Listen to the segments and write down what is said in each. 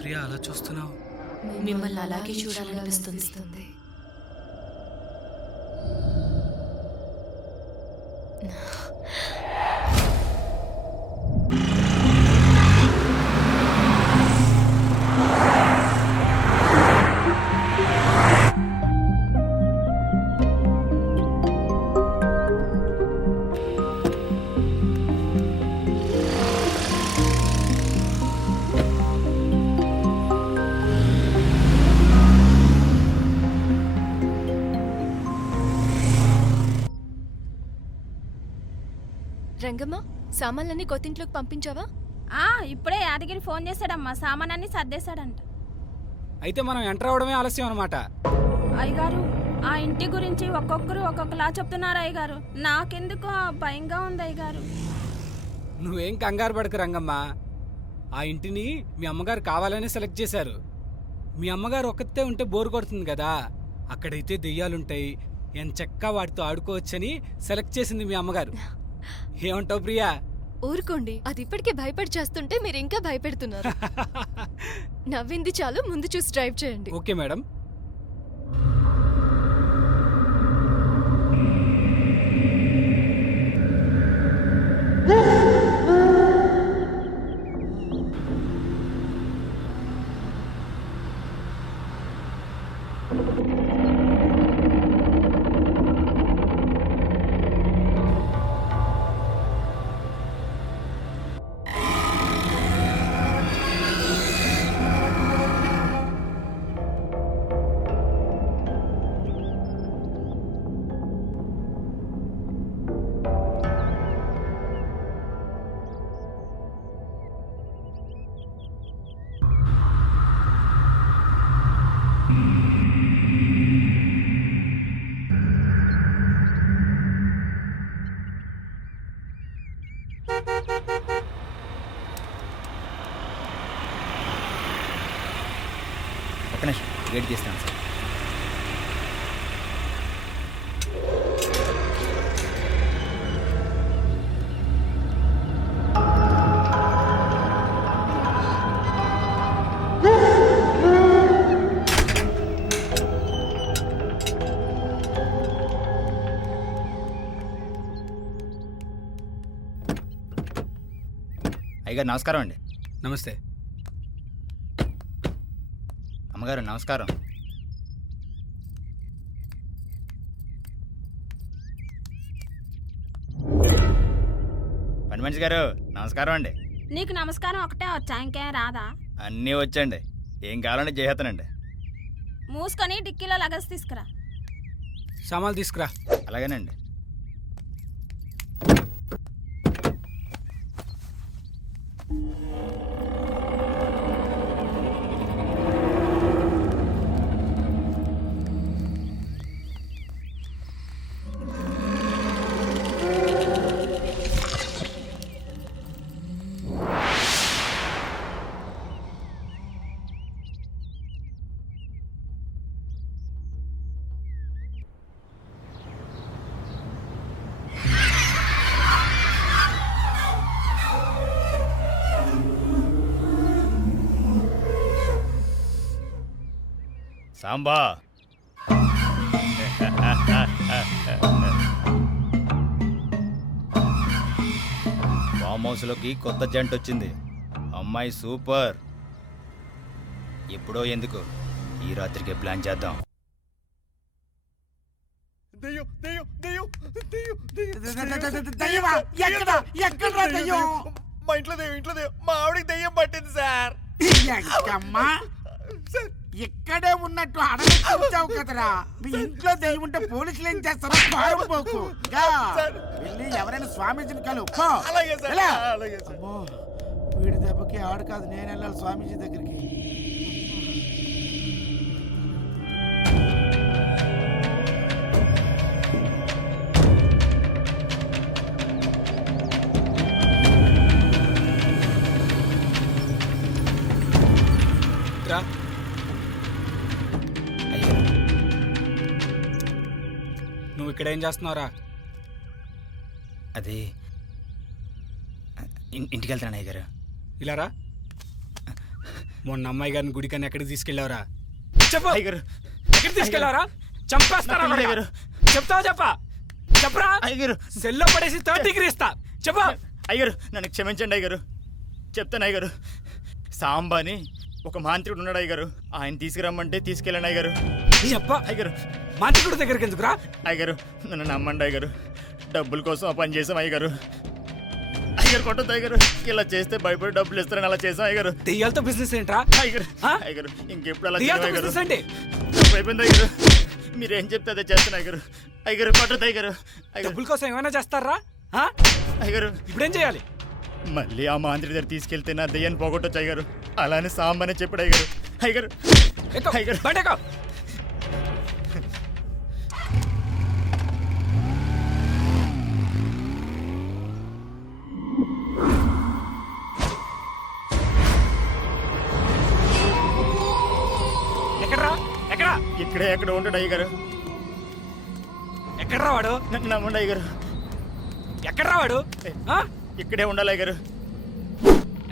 ప్రియా అలా చూస్తున్నావు? మిమ్మల్ని అలాగే చూడాలనిపిస్తుంది. రంగమ్మ, సామాన్లన్నీ కొత్తింట్లోకి పంపించావా? ఇప్పుడే యాదగిరి ఫోన్ చేశాడమ్మా, సామానాన్ని సర్దేశాడంట. అయితే మనం ఎంటర్ అవడమే ఆలస్యం అనమాట. అయ్యగారు, ఆ ఇంటి గురించి ఒక్కొక్కరు ఒక్కొక్కలా చెప్తున్నారు అయ్యగారు. నాకెందుకో భయంగా ఉంది అయ్యగారు. నువ్వేం కంగారు పడకు రంగమ్మ. ఆ ఇంటిని మీ అమ్మగారు కావాలనే సెలెక్ట్ చేశారు. మీ అమ్మగారు ఒక్కతే ఉంటే బోరు కొడుతుంది కదా, అక్కడైతే దెయ్యాలుంటాయి, ఎంచక్కా వాటితో ఆడుకోవచ్చని సెలెక్ట్ చేసింది మీ అమ్మగారు. ఏమంటావు ప్రియా? ఊరుకోండి, అది ఇప్పటికే భయపడి చేస్తుంటే మీరు ఇంకా భయపెడుతున్నారు. నవ్వింది చాలు, ముందు చూసి డ్రైవ్ చేయండి. Okay madam. ఒక్క నిమిషం గేట్ తీస్తాను సార్. అయ్యగారు నమస్కారం అండి. నమస్తే. అమ్మగారు నమస్కారం. పని మనిషి గారు నమస్కారం అండి. నీకు నమస్కారం ఒకటే వచ్చా, ఇంకేం రాదా? అన్నీ వచ్చండి, ఏం కావాలంటే చేసేస్తానండి. మూసుకొని డిక్కీలో లగేజ్ తీసుకురా. సామాన్లు తీసుకురా. అలాగేనండి. సాంబా ఫామ్ హౌస్లోకి కొత్త జంట వచ్చింది. అమ్మాయి సూపర్. ఎప్పుడో ఎందుకు, ఈ రాత్రికి ప్లాన్ చేద్దాం. మా ఇంట్లో దెయ్యం మా ఆవిడకి దెయ్యం పట్టింది సార్. ఇక్కడే ఉన్నట్టు అడగచ్చావు కదరా. మీ ఇంట్లో దెయ్యం ఉంటే పోలీసులు ఏం చేస్తారో పారిపోకు. వెళ్ళి ఎవరైనా స్వామీజీని కలు. అలాగే సార్, అలాగే సార్. అమ్మో, వీడి దెబ్బకి ఆడు కాదు, నేను వెళ్ళాలి స్వామీజీ దగ్గరికి. రా. అయ్యారు నువ్వు ఇక్కడ ఏం చేస్తున్నావురా? అది ఇంటికి వెళ్తాను అయ్యగారు. ఇలా రా. మొన్న అమ్మాయి గారిని గుడికని ఎక్కడికి తీసుకెళ్ళావురా? చెప్పు. అయ్యగారు ఎక్కడికి తీసుకెళ్ళావురా? చంపేస్తారా అయ్యగారు? చెప్తావా? చెప్పరా. అయ్యగారు సెల్లో పడేసి 3rd డిగ్రీ ఇస్తా. చెప్పు. అయ్యగారు నన్ను క్షమించండి అయ్యగారు. చెప్తాను అయ్యగారు. సాంబాని ఒక మాంత్రికుడు ఉన్నాడు అయ్యగారు. ఆయన తీసుకురమ్మంటే తీసుకెళ్ళండి అయ్యగారు. చెప్ప. అయ్యగారు మాంత్రికుడి దగ్గరికి ఎందుకురా? అయ్యగారు నన్ను నమ్మండి అయ్యగారు. డబ్బుల కోసం ఆ పని చేసాం అయ్యగారు. అయ్యగారు కొట్టద్దు అయ్యగారు. ఇలా చేస్తే భయపడి డబ్బులు ఇస్తారని అలా చేసాం అయ్యగారు. దెయ్యాలతో బిజినెస్ ఏంట్రా? అయ్యగారు ఆ? అయ్యగారు ఇంకెప్పుడు అలా దెయ్యాలతో చేయను అయ్యగారు. బిజినెస్ అంటే తప్పు అయిపోయింది అయ్యగారు. మీరేం చెప్తే అదే చేస్తాను అయ్యగారు. అయ్యగారు కొట్టద్దు అయ్యగారు. అయ్యగారు డబ్బుల కోసం ఏమైనా చేస్తారా? అయ్యగారు ఇప్పుడేం చేయాలి? మళ్ళీ ఆ మాంత్రి దగ్గర తీసుకెళ్తే నా దెయ్యాన్ని పోగొట్టొచ్చు అయ్యగారు. అలానే సాంబనే చెప్పాడు అయ్యగారు. అయ్యగారు ఎక్కు. అయ్యగారు బండి ఎక్కు. ఎక్కడ్రా? ఎక్కడా? ఇక్కడే ఎక్కడ ఉంటాడు అయ్యగారు. ఎక్కడ్రా వాడు? నన్ను నమ్మండి అయ్యగారు. ఎక్కడ్రా వాడు? ఆ? ఇక్కడే ఉండాలి అయ్యగారు.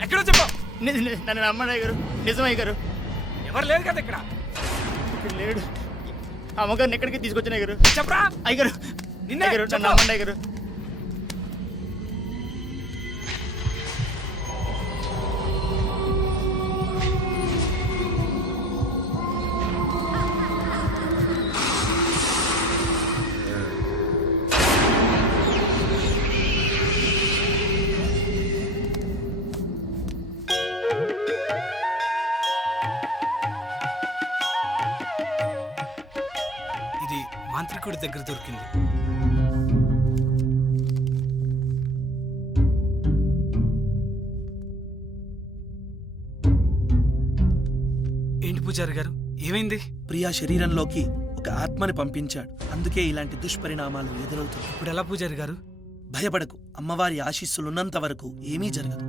ఎక్కడో చెప్పు. నన్ను నమ్మండి అయ్యగారు. నిజం అయ్యగారు. ఎవరు లేదు కదా ఇక్కడ. ఇక్కడ లేడు. అమ్మగారిని ఎక్కడికి తీసుకొచ్చిన అయ్యగారు. చెప్పరా. అయ్యగారు నిన్నే అయ్యగారు నన్ను చెప్పు. నమ్మండి అయ్యగారు. ఇది మాంత్రికుడి దగ్గర దొరికింది. ఏంటి పూజారి గారు, ఏమైంది? ప్రియా శరీరంలోకి ఒక ఆత్మని పంపించాడు. అందుకే ఇలాంటి దుష్పరిణామాలు ఎదురవుతాయి. ఇప్పుడు ఎలా పూజారి గారు? భయపడకు, అమ్మవారి ఆశీస్సులున్నంత వరకు ఏమీ జరగదు.